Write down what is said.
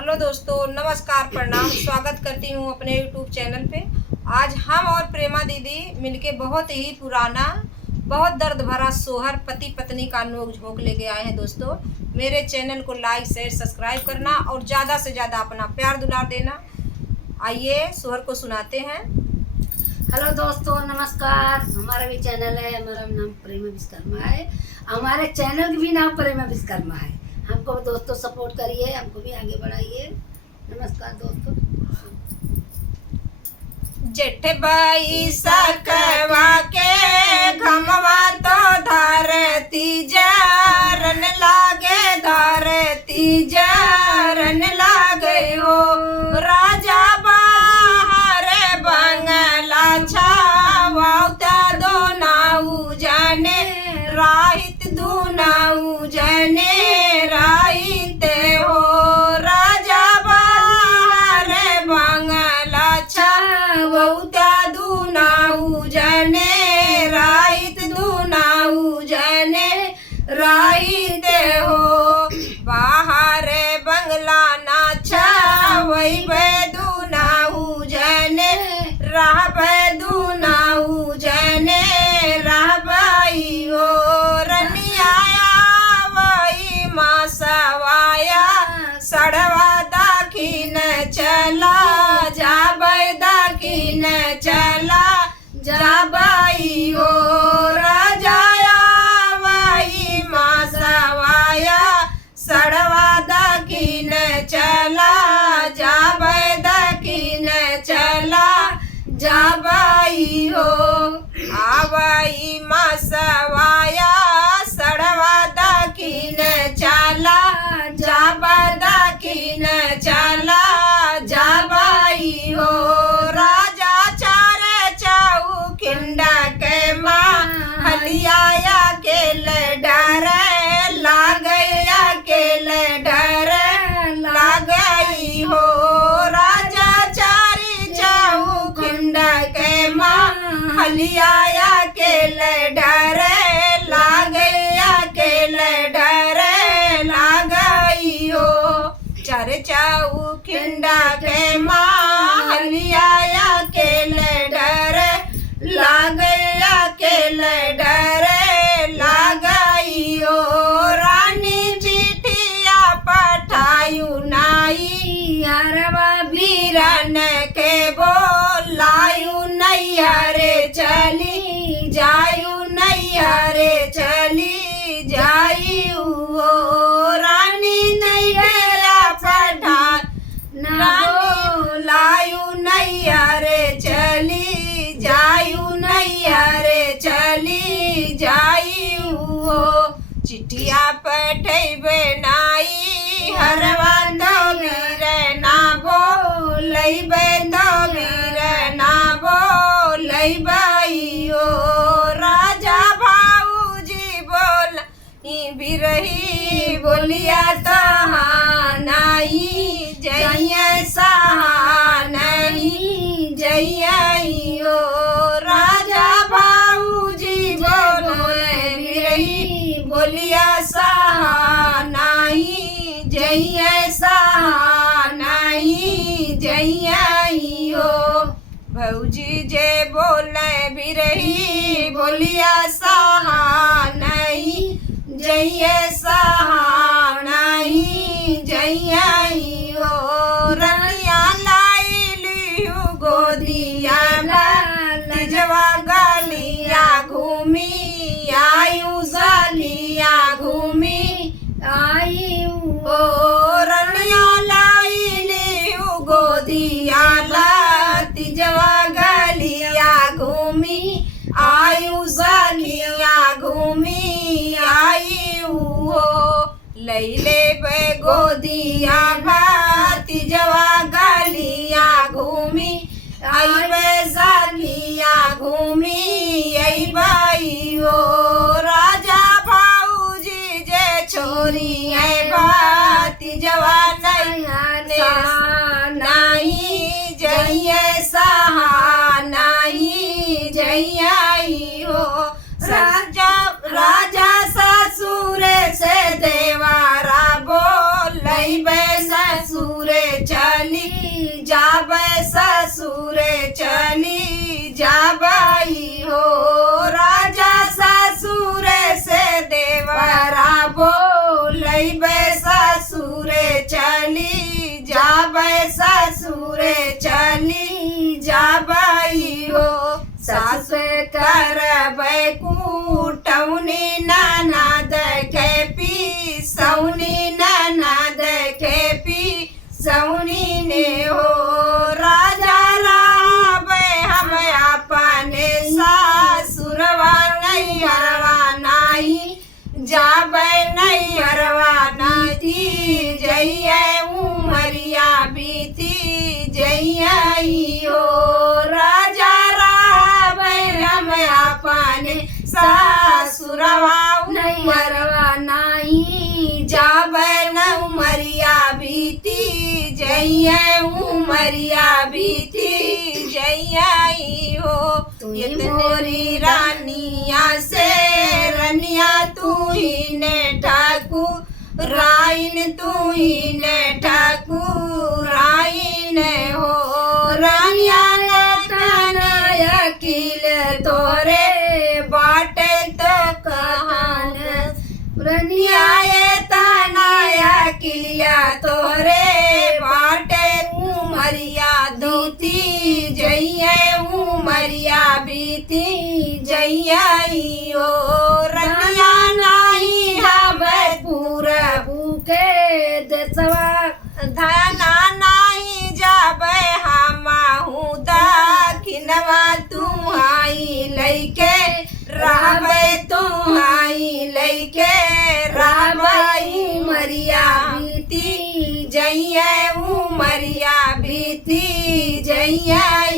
Hello दोस्तों, नमस्कार, प्रणाम। स्वागत करती हूँ अपने यूट्यूब चैनल पे। आज हम और प्रेमा दीदी मिलके बहुत ही पुराना, बहुत दर्द भरा सोहर पति पत्नी का नोक झोंक लेके आए हैं। दोस्तों, मेरे चैनल को लाइक शेयर सब्सक्राइब करना और ज़्यादा से ज़्यादा अपना प्यार दुलार देना। आइए सोहर को सुनाते हैं। हेलो दोस्तों, नमस्कार। हमारा भी चैनल है, हमारा नाम प्रेमा विश्वकर्मा है। हमारे चैनल का भी नाम प्रेमा विश्वकर्मा है। हमको दोस्तों सपोर्ट करिए, हमको भी आगे बढ़ाइए। नमस्कार दोस्तों। जेठ बाई सकवा के घमवा तो धरती जरन लागे, धरती जरन लागे हो। राजा बाहर बंगला छावाता दोनाऊ जाने राहित दूनाऊ जाने राहित हो। राजा बाहर बंगला छावाता दूनाऊ जाने राहित दूनाऊ जाने राहित हो। बाहर बंगला ना छावई दूनाऊ जाने रहबे दूनाऊ जाने रहबई हो। रनियाया वही मासवाया सड़वा दाखिन चला जाबे दाखिन चला जाबई हो। राजाया वही मासवाया सड़वा दाखिन चला जाबे दाखिन चला जाबई हो। आवई मासवाया सड़वा दाखिन चला जाबा दाखिन चला जाबई हो। राजा चार चौखिंडा के माँ हलियाया के डर लागया के डर लागई हो। राजा चारी चौखिंडा के माँ हलियाया के डर लागया के डर लागई हो। चार चौखिंडा के माँ हलियाया के डर लागया के डर लागई हो। रानी चिठिया पठायु नाई हरवा बीरन के बोलायु नैया रे चली जायु नैया रे चली जायु हो। रानी नैया पठा रानी लायु नैया रे चली जायु नैया रे चली जायु हो। चिट्ठिया पठैबे नाई हरवा दबीर ना बोलैबे दबीर ना बोलैबई हो। राजा भाऊजी बोल बिरही बोलिया तहाँ नाई जइया सहा नहीं जइयाई हो। राजा भाऊजी बोले बिरही बोलिया सहा नहीं जइया सहा नहीं जइयाई हो। भौजी जे बोले बिरही बोलिया सहा नहीं जइया सहा नहीं जइयाई हो। रनिया लाई लियू गोदिया लजवा गलिया घूमी आयु गलिया घूमी आयु हो। रनिया लाई लियू गोदिया तिजवा गलिया घूमी आयु गलिया घूमी आयु हो। लैले बे गोदिया तिजवा गलिया घूमी आइबे गलिया घूमी अइबई हो। राजा भाऊजी जे छोरी है तिजवा नहीं जइया सहा नहीं जइयाई हो। राजा ससुर से देवारा बोल बे ससुरे चली जाबे ससुरे चली जाबाई हो राजा ससुरे से देवरा बोलैबे ससुरे चली जाबे ससुरे चली जाबाई हो सासु करबै कुटौनी ननद के पिसौनी ननद के पिसौनी ने हो राजा रहबै हम अपने सासुरवा नैहरवा नाही जाबै नैहरवा नाती जइयै उमरिया बीती जइयै हो राजा हम अपने सासुरवा उमरवा नाही जाबै न उमरिया बीती जइयै उमरिया बीती जइयै हो ये मोरी रानिया से रनिया तू ही ने ठाकुर राइन तू ही ने ठाकुर राइन हो रानिया ने तनया किल तोरे बाटे तो कहान रनिया ये तनया किलिया तोरे बाटे उमरिया दूती जइयै उमरिया बीती जइयै ओ रनिया नाही हबै पूरा भूखे देसवा धना नाही जाबै हमाहू दखिनवा तुहाई लैके रहबै तुहाई लैके रहबै उमरिया बीती जइयै उमरिया बीती जइयै